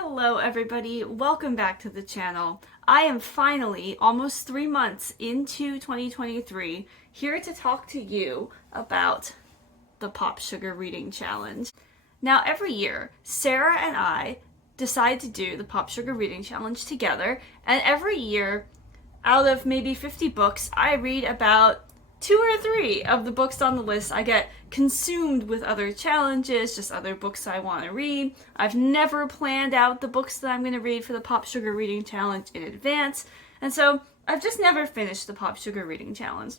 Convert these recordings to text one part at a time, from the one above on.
Hello everybody, welcome back to the channel. I am finally almost 3 months into 2023 here to talk to you about the PopSugar Reading Challenge. Now every year, Sarah and I decide to do the PopSugar Reading Challenge together, and every year, out of maybe 50 books, I read about 2 or 3 of the books on the list. I get consumed with other challenges, just other books I want to read. I've never planned out the books that I'm going to read for the PopSugar Reading Challenge in advance, and so I've just never finished the PopSugar Reading Challenge.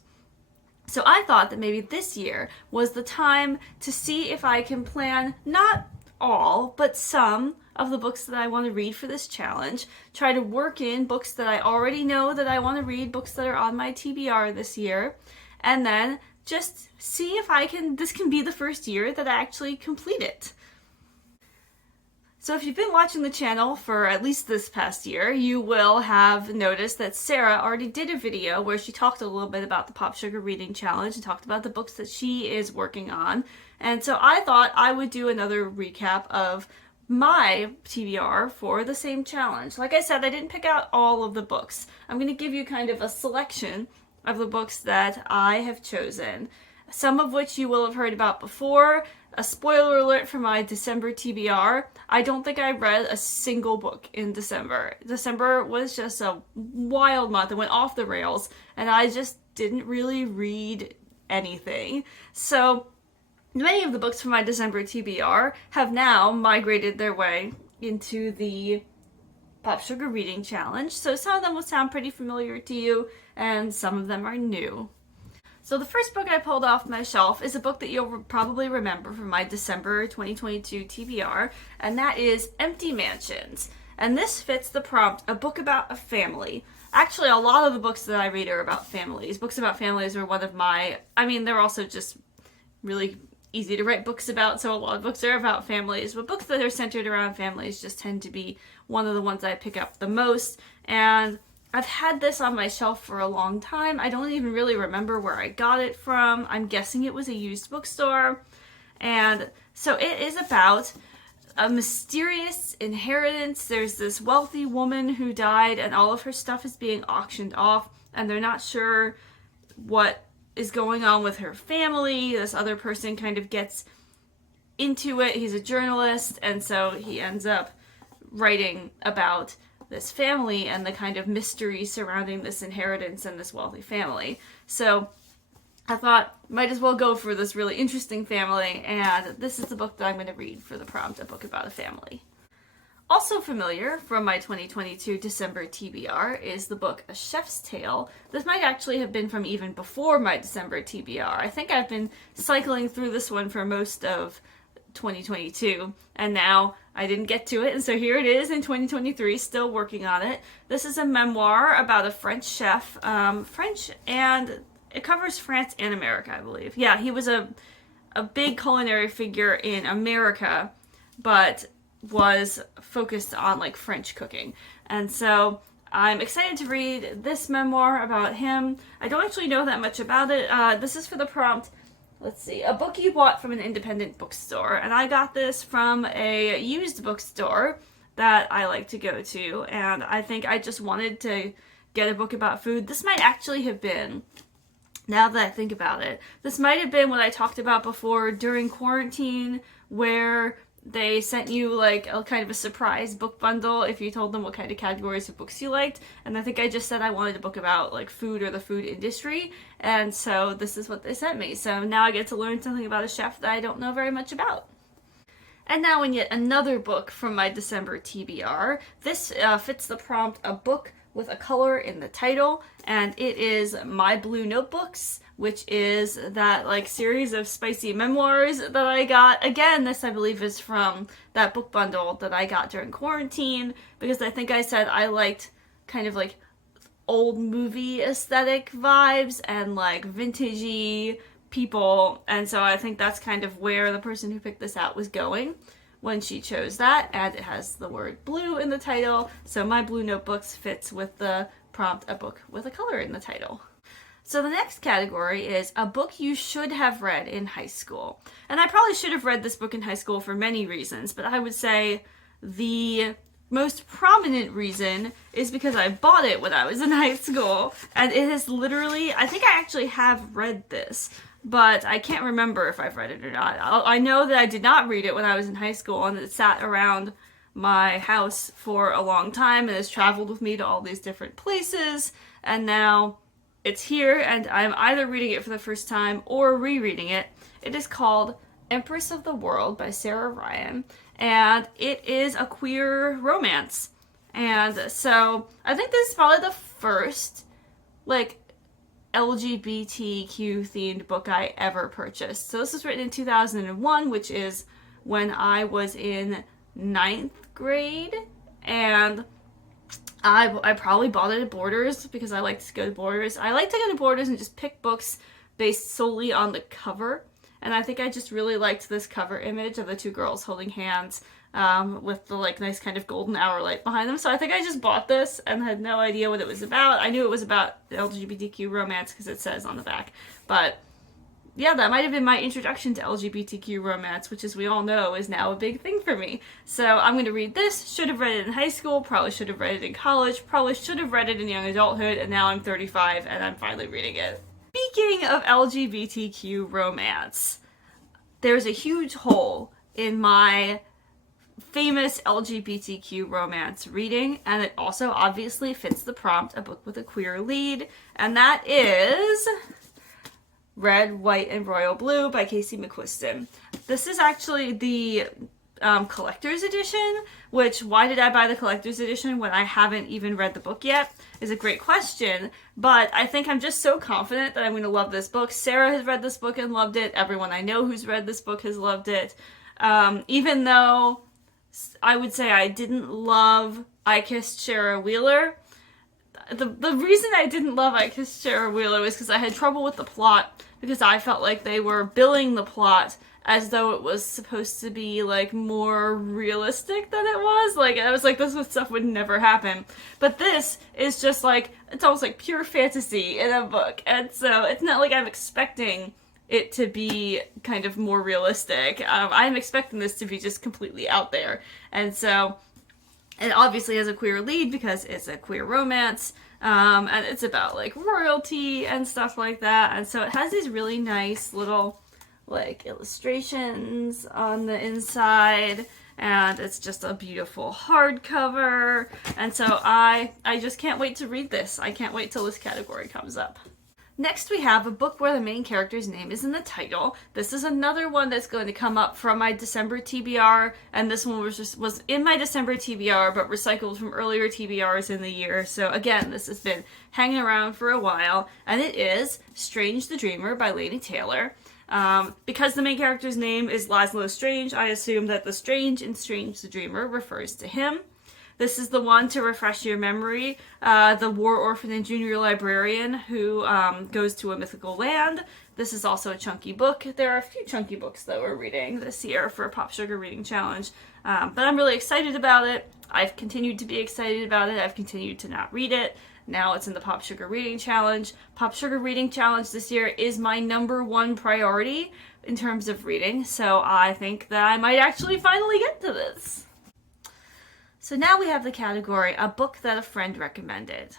So I thought that maybe this year was the time to see if I can plan not all, but some of the books that I want to read for this challenge, try to work in books that I already know that I want to read, books that are on my TBR this year, and then just see if this can be the first year that I actually complete it. So if you've been watching the channel for at least this past year, you will have noticed that Sarah already did a video where she talked a little bit about the PopSugar Reading Challenge and talked about the books that she is working on. And so I thought I would do another recap of my TBR for the same challenge. Like I said, I didn't pick out all of the books. I'm going to give you kind of a selection of the books that I have chosen, some of which you will have heard about before. A spoiler alert for my December TBR, I don't think I read a single book in December. December was just a wild month. It went off the rails, and I just didn't really read anything. So many of the books from my December TBR have now migrated their way into the PopSugar Reading Challenge, so some of them will sound pretty familiar to you, and some of them are new. So the first book I pulled off my shelf is a book that you'll probably remember from my December 2022 TBR, and that is Empty Mansions. And this fits the prompt, a book about a family. Actually, a lot of the books that I read are about families. Books about families are one of my, they're also just really easy to write books about, so a lot of books are about families, but books that are centered around families just tend to be one of the ones I pick up the most. And I've had this on my shelf for a long time. I don't even really remember where I got it from. I'm guessing it was a used bookstore. And so it is about a mysterious inheritance. There's this wealthy woman who died, and all of her stuff is being auctioned off, and they're not sure what is going on with her family. This other person kind of gets into it. He's a journalist, and so he ends up writing about this family and the kind of mystery surrounding this inheritance and this wealthy family. So I thought, might as well go for this really interesting family, and this is the book that I'm going to read for the prompt, a book about a family. Also familiar from my 2022 December TBR is the book A Chef's Tale. This might actually have been from even before my December TBR. I think I've been cycling through this one for most of 2022, and now I didn't get to it, and so here it is in 2023, still working on it. This is a memoir about a French chef, French, and it covers France and America, I believe. Yeah, he was a big culinary figure in America, but was focused on like French cooking. And so I'm excited to read this memoir about him. I don't actually know that much about it. This is for the prompt, let's see, a book you bought from an independent bookstore. And I got this from a used bookstore that I like to go to, and I think I just wanted to get a book about food. This might actually have been, now that I think about it, this might have been what I talked about before during quarantine, where they sent you like a kind of a surprise book bundle if you told them what kind of categories of books you liked. And I think I just said I wanted a book about like food or the food industry, and so this is what they sent me. So now I get to learn something about a chef that I don't know very much about. And now in yet another book from my December TBR. This fits the prompt, a book with a color in the title, and it is My Blue Notebooks, which is that like series of spicy memoirs that I got. Again, this I believe is from that book bundle that I got during quarantine, because I think I said I liked kind of like old movie aesthetic vibes and like vintagey people, and so I think that's kind of where the person who picked this out was going when she chose that, and it has the word blue in the title, so My Blue Notebooks fits with the prompt, a book with a color in the title. So the next category is a book you should have read in high school. And I probably should have read this book in high school for many reasons, but I would say the most prominent reason is because I bought it when I was in high school, and it is literally, I think I actually have read this, but I can't remember if I've read it or not. I know that I did not read it when I was in high school, and it sat around my house for a long time and has traveled with me to all these different places, and now it's here, and I'm either reading it for the first time or rereading it. It is called Empress of the World by Sarah Ryan, and it is a queer romance. And so I think this is probably the first like LGBTQ themed book I ever purchased. So this was written in 2001, which is when I was in 9th grade, and I probably bought it at Borders because I like to go to Borders. I like to go to Borders and just pick books based solely on the cover. And I think I just really liked this cover image of the two girls holding hands with the like nice kind of golden hour light behind them. So I think I just bought this and had no idea what it was about. I knew it was about LGBTQ romance because it says on the back. But yeah, that might have been my introduction to LGBTQ romance, which, as we all know, is now a big thing for me. So I'm going to read this. Should have read it in high school, probably should have read it in college, probably should have read it in young adulthood, and now I'm 35 and I'm finally reading it. Speaking of LGBTQ romance, there's a huge hole in my famous LGBTQ romance reading, and it also obviously fits the prompt, a book with a queer lead, and that is Red, White, and Royal Blue by Casey McQuiston. This is actually the collector's edition, which, why did I buy the collector's edition when I haven't even read the book yet, is a great question, but I think I'm just so confident that I'm going to love this book. Sarah has read this book and loved it. Everyone I know who's read this book has loved it. Even though I would say I didn't love I Kissed Shara Wheeler, the reason I didn't love I Kissed Shara Wheeler was because I had trouble with the plot, because I felt like they were billing the plot as though it was supposed to be like more realistic than it was. Like, I was like, this stuff would never happen. But this is just like, it's almost like pure fantasy in a book, and so it's not like I'm expecting it to be kind of more realistic. I'm expecting this to be just completely out there, and so it obviously has a queer lead because it's a queer romance, and it's about like royalty and stuff like that, and so it has these really nice little like illustrations on the inside, and it's just a beautiful hardcover, and so I just can't wait to read this. I can't wait till this category comes up. Next, we have a book where the main character's name is in the title. This is another one that's going to come up from my December TBR, and this one was in my December TBR, but recycled from earlier TBRs in the year. So again, this has been hanging around for a while, and it is Strange the Dreamer by Laini Taylor. Because the main character's name is Laszlo Strange, I assume that the Strange in Strange the Dreamer refers to him. This is the one, to refresh your memory, the war orphan and junior librarian who goes to a mythical land. This is also a chunky book. There are a few chunky books that we're reading this year for PopSugar Reading Challenge, but I'm really excited about it. I've continued to be excited about it. I've continued to not read it. Now it's in the PopSugar Reading Challenge. PopSugar Reading Challenge this year is my #1 priority in terms of reading, so I think that I might actually finally get to this. So now we have the category, a book that a friend recommended.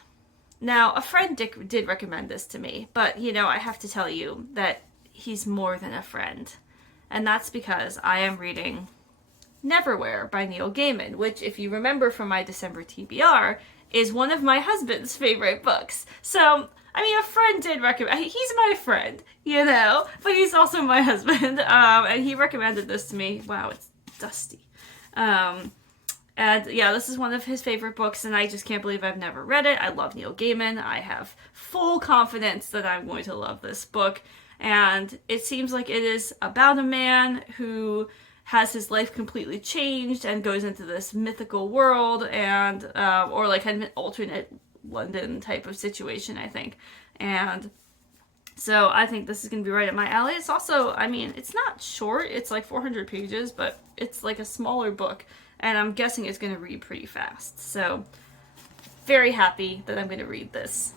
Now, a friend did recommend this to me, but, you know, I have to tell you that he's more than a friend. And that's because I am reading Neverwhere by Neil Gaiman, which, if you remember from my December TBR, is one of my husband's favorite books. So, I mean, a friend did recommend, he's my friend, you know, but he's also my husband, and he recommended this to me. Wow, it's dusty. And yeah, this is one of his favorite books, and I just can't believe I've never read it. I love Neil Gaiman. I have full confidence that I'm going to love this book. And it seems like it is about a man who has his life completely changed and goes into this mythical world, and or like kind of an alternate London type of situation, I think. And so I think this is going to be right up my alley. It's also, I mean, it's not short. It's like 400 pages, but it's like a smaller book. And I'm guessing it's going to read pretty fast. So, very happy that I'm going to read this.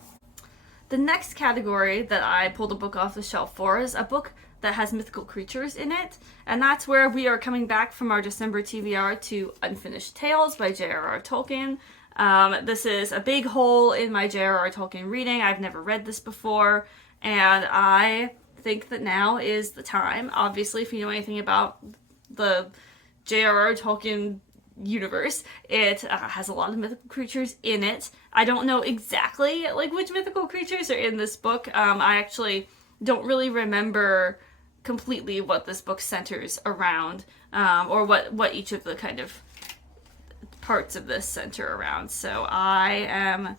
The next category that I pulled a book off the shelf for is a book that has mythical creatures in it. And that's where we are coming back from our December TBR to Unfinished Tales by J.R.R. Tolkien. This is a big hole in my J.R.R. Tolkien reading. I've never read this before, and I think that now is the time. Obviously, if you know anything about the J.R.R. Tolkien universe, it has a lot of mythical creatures in it. I don't know exactly which mythical creatures are in this book. I actually don't really remember completely what this book centers around, or what each of the kind of parts of this center around. So I am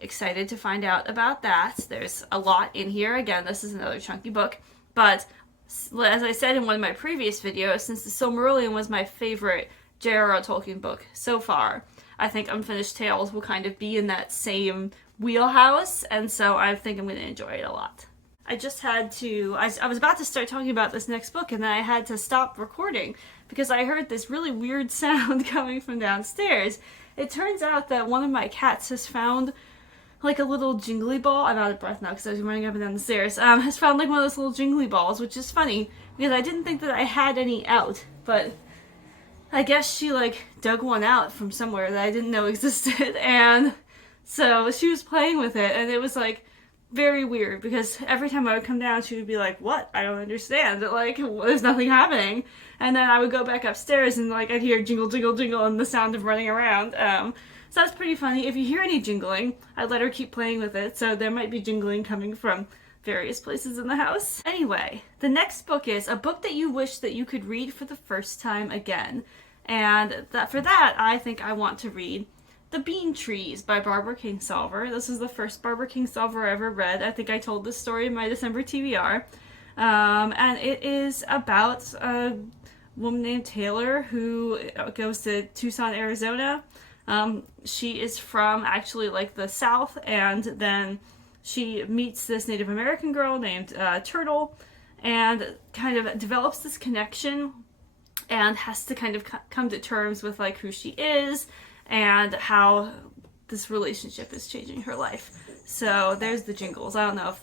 excited to find out about that. There's a lot in here. Again, this is another chunky book, but as I said in one of my previous videos, since the Silmarillion was my favorite J.R.R. Tolkien book so far, I think Unfinished Tales will kind of be in that same wheelhouse, and so I think I'm going to enjoy it a lot. I just had to, I was about to start talking about this next book, and then I had to stop recording because I heard this really weird sound coming from downstairs. It turns out that one of my cats has found like a little jingly ball. I'm out of breath now because I was running up and down the stairs. Has found like one of those little jingly balls, which is funny because I didn't think that I had any out, but I guess she like dug one out from somewhere that I didn't know existed, and so she was playing with it, and it was like very weird because every time I would come down, she would be like, "What? I don't understand." Like, there's nothing happening. And then I would go back upstairs and like I'd hear jingle, jingle, jingle, and the sound of running around. So that's pretty funny. If you hear any jingling, I let her keep playing with it, so there might be jingling coming from various places in the house. Anyway, the next book is a book that you wish that you could read for the first time again. And for that, I think I want to read The Bean Trees by Barbara Kingsolver. This is the first Barbara Kingsolver I ever read. I think I told this story in my December TBR. And it is about a woman named Taylor who goes to Tucson, Arizona. She is from actually like the South, and then she meets this Native American girl named Turtle, and kind of develops this connection and has to kind of come to terms with like who she is and how this relationship is changing her life. So there's the jingles. I don't know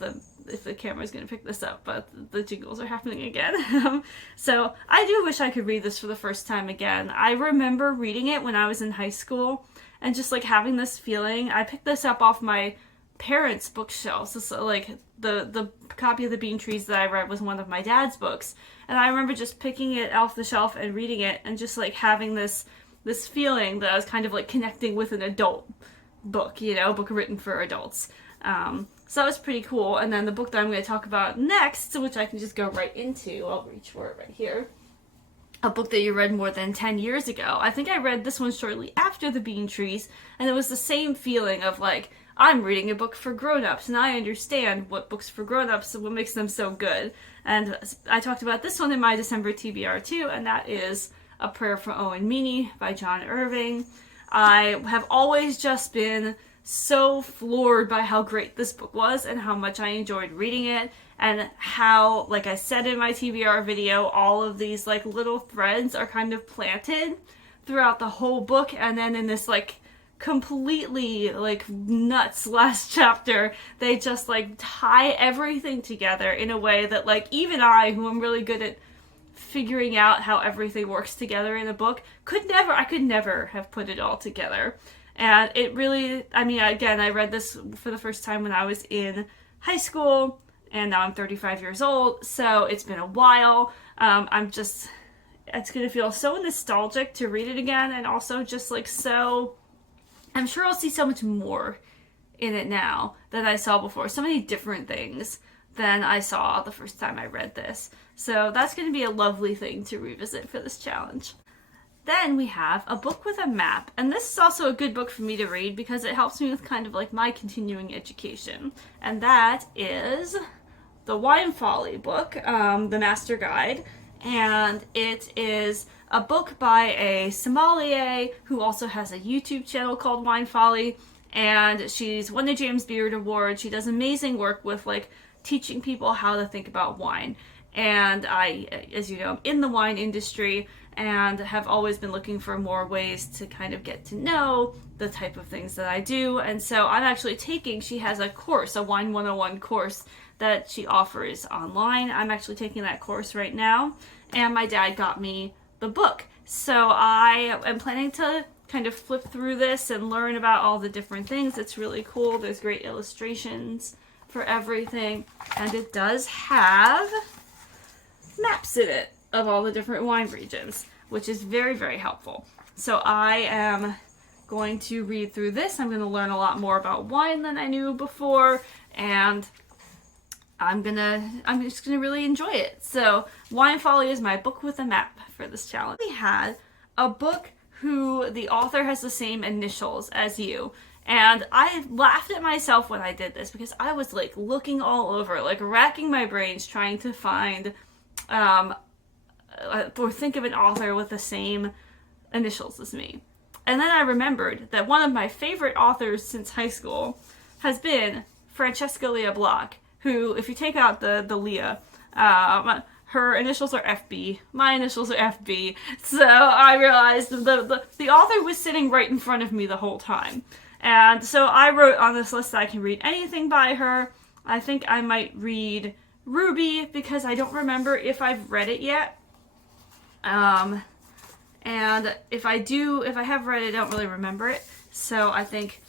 if the camera's going to pick this up, but the jingles are happening again. So I do wish I could read this for the first time again. I remember reading it when I was in high school and just like having this feeling. I picked this up off my parents' bookshelves. So like the copy of The Bean Trees that I read was one of my dad's books, and I remember just picking it off the shelf and reading it and just like having this feeling that I was kind of like connecting with an adult book, you know, a book written for adults. So that was pretty cool. And then the book that I'm going to talk about next, which I can just go right into, I'll reach for it right here, a book that you read more than 10 years ago. I think I read this one shortly after The Bean Trees, and it was the same feeling of like, I'm reading a book for grown-ups, and I understand what books for grown-ups and what makes them so good. And I talked about this one in my December TBR too, and that is A Prayer for Owen Meany by John Irving. I have always just been so floored by how great this book was and how much I enjoyed reading it, and how, like I said in my TBR video, all of these like little threads are kind of planted throughout the whole book, and then in this like completely like nuts last chapter, they just like tie everything together in a way that like even I, who am really good at figuring out how everything works together in a book, I could never have put it all together. And it really, I mean, again, I read this for the first time when I was in high school, and now I'm 35 years old, so it's been a while. It's gonna feel so nostalgic to read it again, and also just like so, I'm sure I'll see so much more in it now than I saw before. So many different things than I saw the first time I read this. So that's going to be a lovely thing to revisit for this challenge. Then we have A Book with a Map. And this is also a good book for me to read because it helps me with kind of like my continuing education. And that is the Wine Folly book, The Master Guide. And it is a book by a sommelier who also has a YouTube channel called Wine Folly, and she's won the James Beard Award. She does amazing work with like teaching people how to think about wine. And I, as you know, I'm in the wine industry, and have always been looking for more ways to kind of get to know the type of things that I do. And so I'm actually she has a course, a Wine 101 course that she offers online. I'm actually taking that course right now, and my dad got me the book. So I am planning to kind of flip through this and learn about all the different things. It's really cool. There's great illustrations for everything, and it does have maps in it of all the different wine regions, which is very, very helpful. So I am going to read through this. I'm going to learn a lot more about wine than I knew before, and I'm just gonna really enjoy it. So Wine Folly is my book with a map for this challenge. We had a book who the author has the same initials as you. And I laughed at myself when I did this because I was like looking all over, like racking my brains trying to find or think of an author with the same initials as me. And then I remembered that one of my favorite authors since high school has been Francesca Leah Block, who, if you take out the Leah, her initials are FB. My initials are FB. So I realized the author was sitting right in front of me the whole time. And so I wrote on this list that I can read anything by her. I think I might read Ruby because I don't remember if I've read it yet. And if I have read it, I don't really remember it. So I think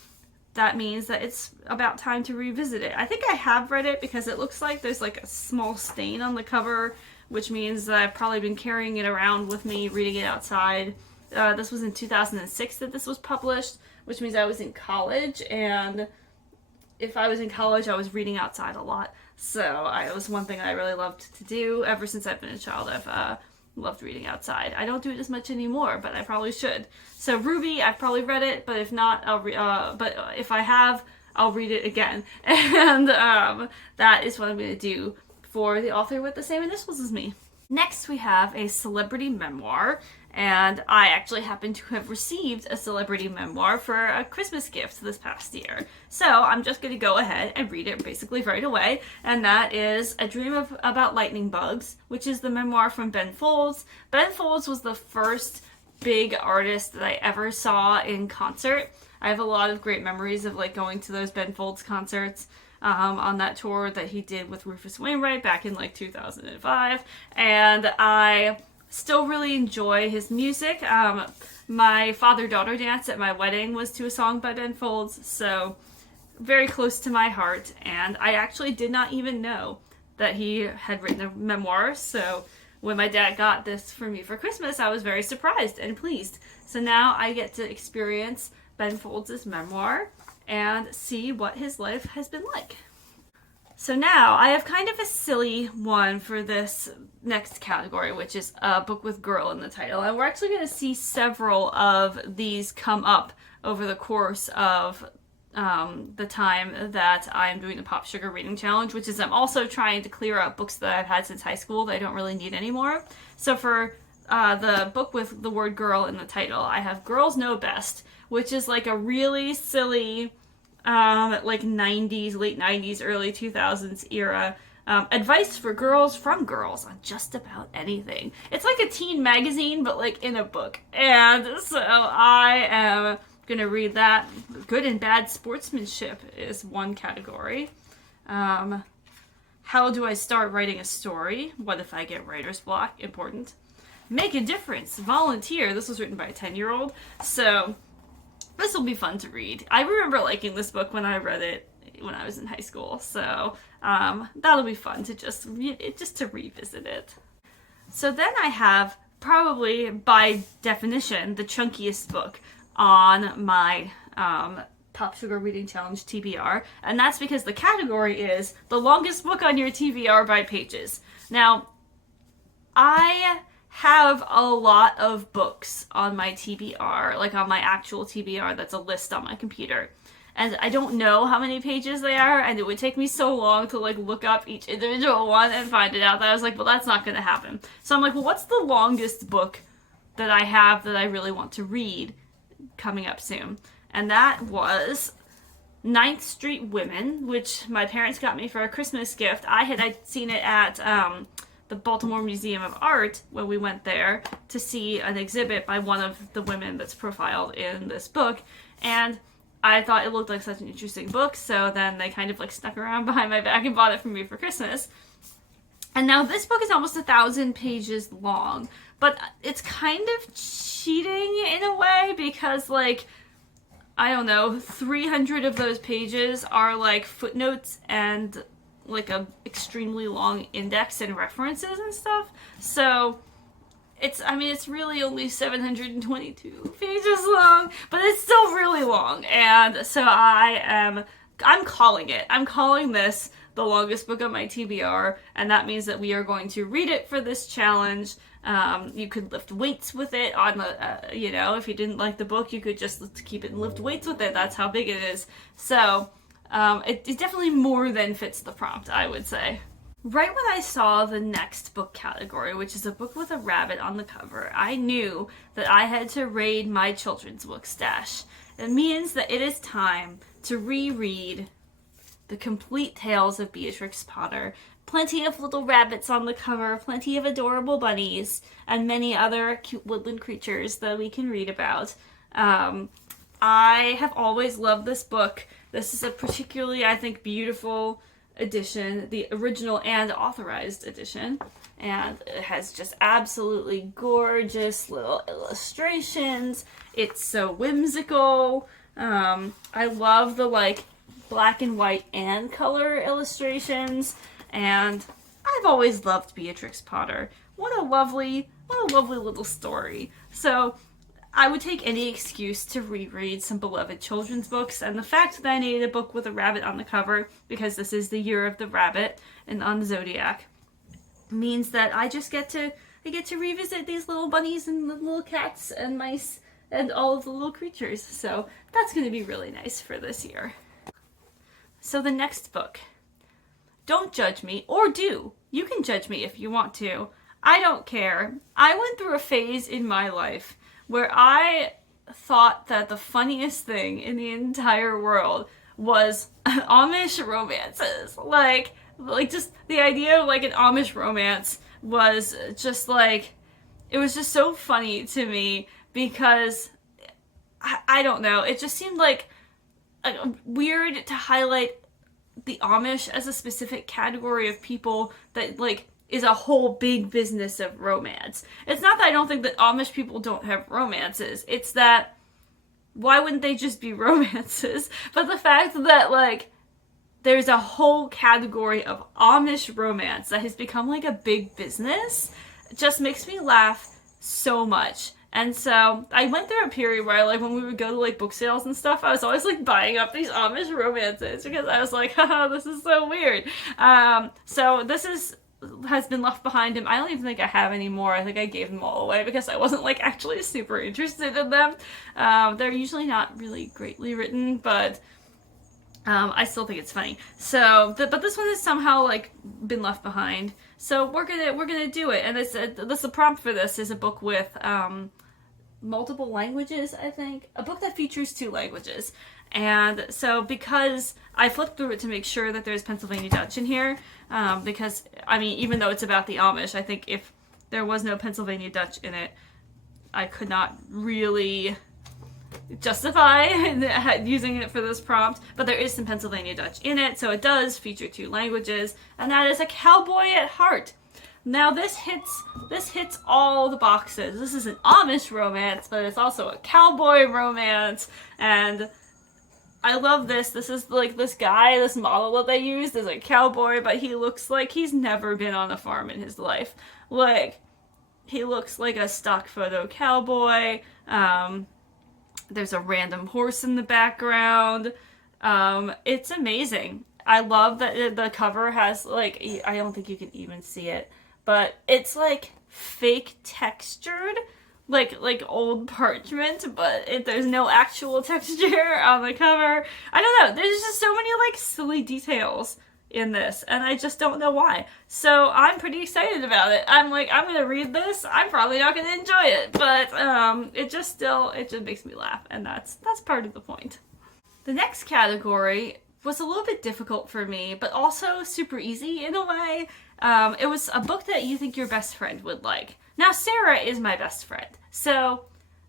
that means that it's about time to revisit it. I think I have read it because it looks like there's like a small stain on the cover, which means that I've probably been carrying it around with me, reading it outside. This was in 2006 that this was published, which means I was in college, and if I was in college, I was reading outside a lot. So it was one thing I really loved to do. Ever since I've been a child, I've loved reading outside. I don't do it as much anymore, but I probably should. So Ruby, I've probably read it, but if not, but if I have, I'll read it again. And that is what I'm going to do for the author with the same initials as me. Next, we have a celebrity memoir, and I actually happen to have received a celebrity memoir for a Christmas gift this past year. So I'm just going to go ahead and read it basically right away, and that is A Dream About Lightning Bugs, which is the memoir from Ben Folds. Ben Folds was the first big artist that I ever saw in concert. I have a lot of great memories of like going to those Ben Folds concerts. On that tour that he did with Rufus Wainwright back in like 2005, and I still really enjoy his music. My father-daughter dance at my wedding was to a song by Ben Folds, so very close to my heart, and I actually did not even know that he had written a memoir, so when my dad got this for me for Christmas, I was very surprised and pleased. So now I get to experience Ben Folds' memoir and see what his life has been like. So now I have kind of a silly one for this next category, which is a book with girl in the title. And we're actually going to see several of these come up over the course of the time that I'm doing the PopSugar Reading Challenge, which is I'm also trying to clear out books that I've had since high school that I don't really need anymore. So for the book with the word girl in the title, I have Girls Know Best, which is like a really silly, like 90s, late 90s, early 2000s era advice for girls from girls on just about anything. It's like a teen magazine, but like in a book. And so I am gonna read that. Good and bad sportsmanship is one category. How do I start writing a story? What if I get writer's block? Important. Make a difference. Volunteer. This was written by a 10-year-old. So this will be fun to read. I remember liking this book when I read it when I was in high school. So that'll be fun to just to revisit it. So then I have probably by definition the chunkiest book on my PopSugar Reading Challenge TBR, and that's because the category is the longest book on your TBR by pages. Now, I have a lot of books on my TBR, like on my actual TBR that's a list on my computer. And I don't know how many pages they are, and it would take me so long to like look up each individual one and find it out that I was like, well, that's not going to happen. So I'm like, well, what's the longest book that I have that I really want to read coming up soon? And that was Ninth Street Women, which my parents got me for a Christmas gift. I'd seen it at the Baltimore Museum of Art when we went there to see an exhibit by one of the women that's profiled in this book, and I thought it looked like such an interesting book, so then they kind of like snuck around behind my back and bought it for me for Christmas. And now this book is almost 1,000 pages long, but it's kind of cheating in a way because, like, I don't know, 300 of those pages are like footnotes and like a extremely long index and references and stuff. So it's really only 722 pages long, but it's still really long. And so I'm calling it. I'm calling this the longest book on my TBR, and that means that we are going to read it for this challenge. You could lift weights with it on the, if you didn't like the book, you could just keep it and lift weights with it. That's how big it is. So it definitely more than fits the prompt, I would say. Right when I saw the next book category, which is a book with a rabbit on the cover, I knew that I had to raid my children's book stash. It means that it is time to reread The Complete Tales of Beatrix Potter. Plenty of little rabbits on the cover, plenty of adorable bunnies, and many other cute woodland creatures that we can read about. I have always loved this book. This is a particularly, I think, beautiful edition, the original and authorized edition. And it has just absolutely gorgeous little illustrations. It's so whimsical. I love the, like, black and white and color illustrations, and I've always loved Beatrix Potter. What a lovely little story. So I would take any excuse to reread some beloved children's books, and the fact that I needed a book with a rabbit on the cover, because this is the year of the rabbit and on Zodiac, means that I get to revisit these little bunnies and the little cats and mice and all of the little creatures. So that's going to be really nice for this year. So the next book. Don't judge me, or do. You can judge me if you want to. I don't care. I went through a phase in my life where I thought that the funniest thing in the entire world was Amish romances. Like just the idea of like an Amish romance was just like, it was just so funny to me because I don't know, it just seemed like weird to highlight the Amish as a specific category of people that like is a whole big business of romance. It's not that I don't think that Amish people don't have romances. It's that why wouldn't they just be romances? But the fact that like there's a whole category of Amish romance that has become like a big business just makes me laugh so much. And so I went through a period where, like, when we would go to, like, book sales and stuff, I was always, like, buying up these Amish romances because I was like, haha, this is so weird. So this has been left behind him. I don't even think I have any more. I think I gave them all away because I wasn't, like, actually super interested in them. They're usually not really greatly written, but I still think it's funny. So, but this one has somehow, like, been left behind. So we're gonna do it. And the prompt for this is a book with, multiple languages, I think. A book that features 2 languages. And so because I flipped through it to make sure that there's Pennsylvania Dutch in here, because, I mean, even though it's about the Amish, I think if there was no Pennsylvania Dutch in it, I could not really justify using it for this prompt, but there is some Pennsylvania Dutch in it, so it does feature 2 languages, and that is A Cowboy at Heart. Now this hits all the boxes. This is an Amish romance, but it's also a cowboy romance, and I love this. This is like this guy, this model that they used is a cowboy, but he looks like he's never been on a farm in his life. Like, he looks like a stock photo cowboy. There's a random horse in the background. It's amazing. I love that the cover has, like, I don't think you can even see it, but it's like fake textured, like old parchment, but there's no actual texture on the cover. I don't know, there's just so many like silly details in this, and I just don't know why. So I'm pretty excited about it. I'm like, I'm gonna read this. I'm probably not gonna enjoy it, but it just makes me laugh, and that's part of the point. The next category was a little bit difficult for me, but also super easy in a way. it was a book that you think your best friend would like. Now, Sarah is my best friend, so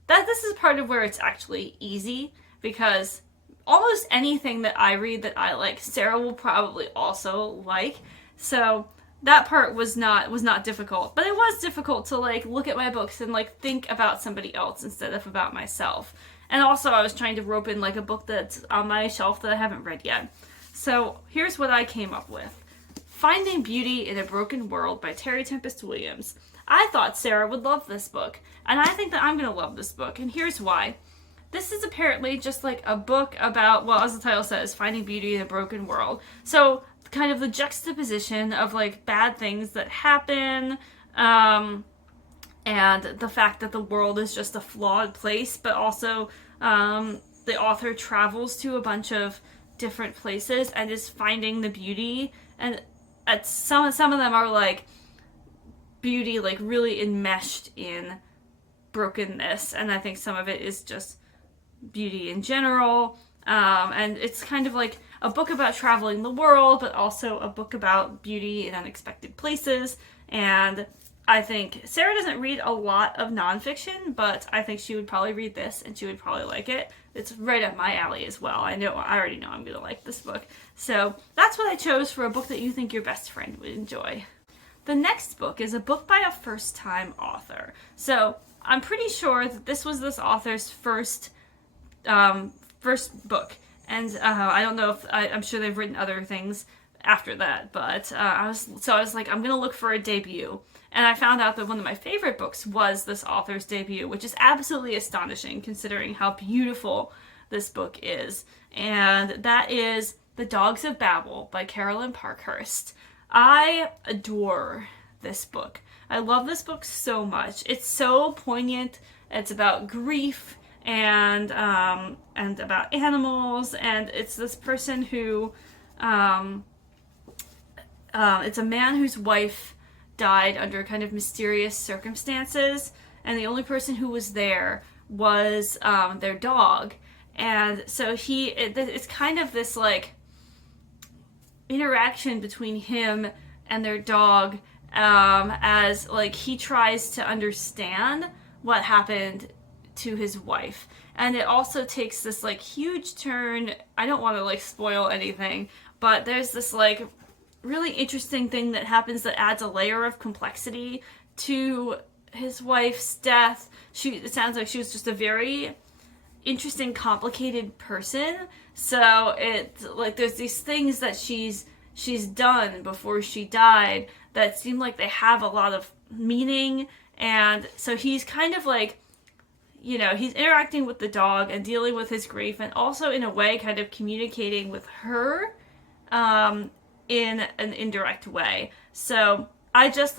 this is part of where it's actually easy, because almost anything that I read that I like, Sarah will probably also like. So that part was not difficult, but it was difficult to like look at my books and like think about somebody else instead of about myself. And also I was trying to rope in like a book that's on my shelf that I haven't read yet. So here's what I came up with. Finding Beauty in a Broken World by Terry Tempest Williams. I thought Sarah would love this book, and I think that I'm going to love this book, and here's why. This is apparently just like a book about, well, as the title says, finding beauty in a broken world. So kind of the juxtaposition of like bad things that happen, and the fact that the world is just a flawed place, but also the author travels to a bunch of different places and is finding the beauty, and at some of them are like beauty like really enmeshed in brokenness, and I think some of it is just beauty in general, and it's kind of like a book about traveling the world, but also a book about beauty in unexpected places. And I think Sarah doesn't read a lot of nonfiction, but I think she would probably read this and she would probably like it. It's right up my alley as well. I already know I'm gonna like this book. So that's what I chose for a book that you think your best friend would enjoy. The next book is a book by a first-time author. So I'm pretty sure that this was this author's first book, and I don't know if I'm sure they've written other things after that, but I was like, I'm gonna look for a debut, and I found out that one of my favorite books was this author's debut, which is absolutely astonishing considering how beautiful this book is, and that is The Dogs of Babel by Carolyn Parkhurst. I adore this book. I love this book so much. It's so poignant. It's about grief and about animals, and it's this person who it's a man whose wife died under kind of mysterious circumstances, and the only person who was there was their dog. And so it's kind of this like interaction between him and their dog, as like he tries to understand what happened to his wife. And it also takes this like huge turn. I don't want to like spoil anything, but there's this like really interesting thing that happens that adds a layer of complexity to his wife's death. It sounds like she was just a very interesting, complicated person. So it's like there's these things that she's done before she died that seem like they have a lot of meaning. And so he's kind of like, you know, he's interacting with the dog and dealing with his grief, and also in a way kind of communicating with her in an indirect way. So I just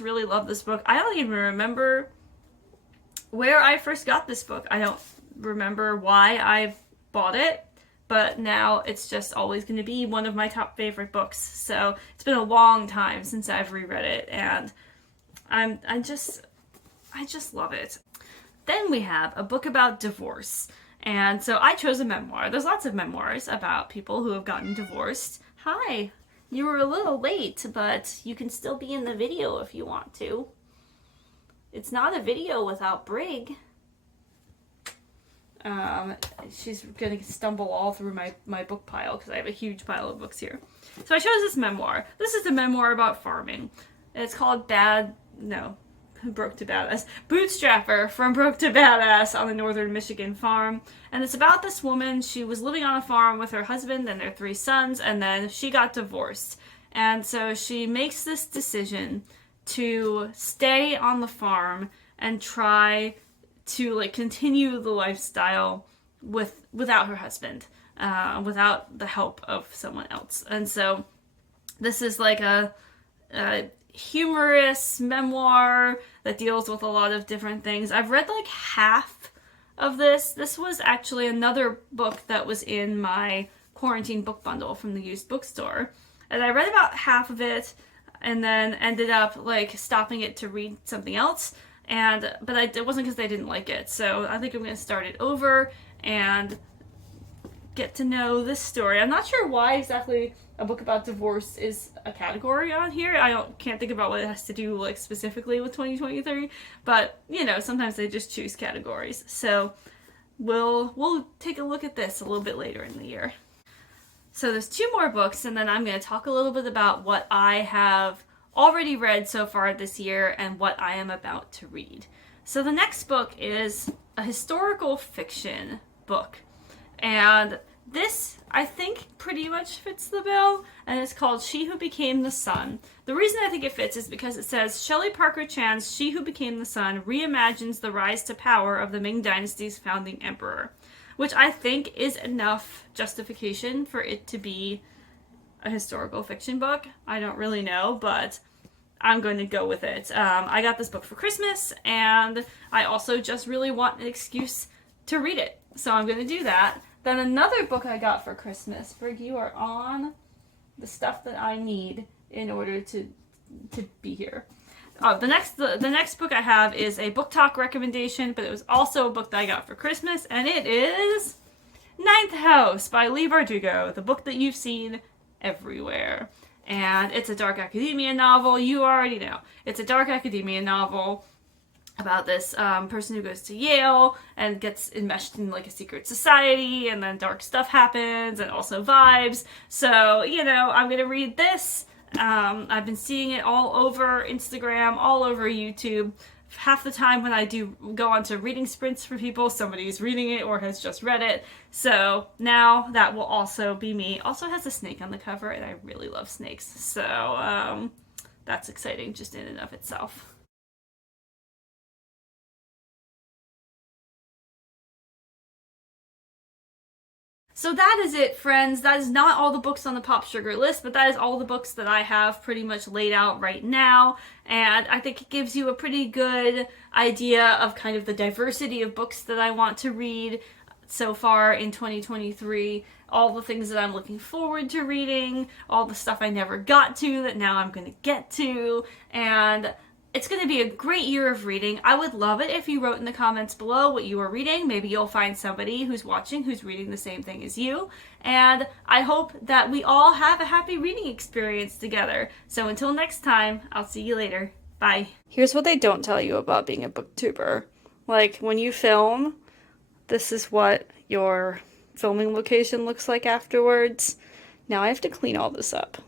really love this book. I don't even remember where I first got this book. I don't remember why I bought it, but now it's just always going to be one of my top favorite books. So it's been a long time since I've reread it, and I just love it. Then we have a book about divorce. And so I chose a memoir. There's lots of memoirs about people who have gotten divorced. Hi, you were a little late, but you can still be in the video if you want to. It's not a video without Brig. She's gonna stumble all through my book pile because I have a huge pile of books here. So I chose this memoir. This is a memoir about farming. It's called Broke to Badass. Bootstrapper from Broke to Badass on the northern Michigan farm. And it's about this woman. She was living on a farm with her husband and their 3 sons, and then she got divorced. And so she makes this decision to stay on the farm and try to like continue the lifestyle without her husband, without the help of someone else. And so this is like a humorous memoir that deals with a lot of different things. I've read like half of this. This was actually another book that was in my quarantine book bundle from the used bookstore, and I read about half of it and then ended up like stopping it to read something else, but it wasn't because I didn't like it. So I think I'm going to start it over and get to know this story. I'm not sure why exactly a book about divorce is a category on here. Can't think about what it has to do like specifically with 2023, but you know, sometimes they just choose categories. So we'll take a look at this a little bit later in the year. So there's 2 more books, and then I'm going to talk a little bit about what I have already read so far this year and what I am about to read. So the next book is a historical fiction book. And this, I think, pretty much fits the bill, and it's called She Who Became the Sun. The reason I think it fits is because it says Shelley Parker Chan's She Who Became the Sun reimagines the rise to power of the Ming Dynasty's founding emperor, which I think is enough justification for it to be a historical fiction book. I don't really know, but I'm going to go with it. I got this book for Christmas, and I also just really want an excuse to read it, so I'm going to do that. Then another book I got for Christmas. Brig, you are on the stuff that I need in order to be here. The next book I have is a book talk recommendation, but it was also a book that I got for Christmas, and it is Ninth House by Leigh Bardugo, the book that you've seen everywhere. And it's a dark academia novel. You already know. It's a dark academia novel about this person who goes to Yale and gets enmeshed in like a secret society, and then dark stuff happens, and also vibes. So, you know, I'm going to read this. I've been seeing it all over Instagram, all over YouTube. Half the time when I do go on to reading sprints for people, somebody's reading it or has just read it. So now that will also be me. Also has a snake on the cover, and I really love snakes. So that's exciting just in and of itself. So that is it, friends. That is not all the books on the PopSugar list, but that is all the books that I have pretty much laid out right now. And I think it gives you a pretty good idea of kind of the diversity of books that I want to read so far in 2023. All the things that I'm looking forward to reading, all the stuff I never got to that now I'm going to get to, and it's going to be a great year of reading. I would love it if you wrote in the comments below what you are reading. Maybe you'll find somebody who's watching who's reading the same thing as you. And I hope that we all have a happy reading experience together. So until next time, I'll see you later. Bye. Here's what they don't tell you about being a booktuber. Like, when you film, this is what your filming location looks like afterwards. Now I have to clean all this up.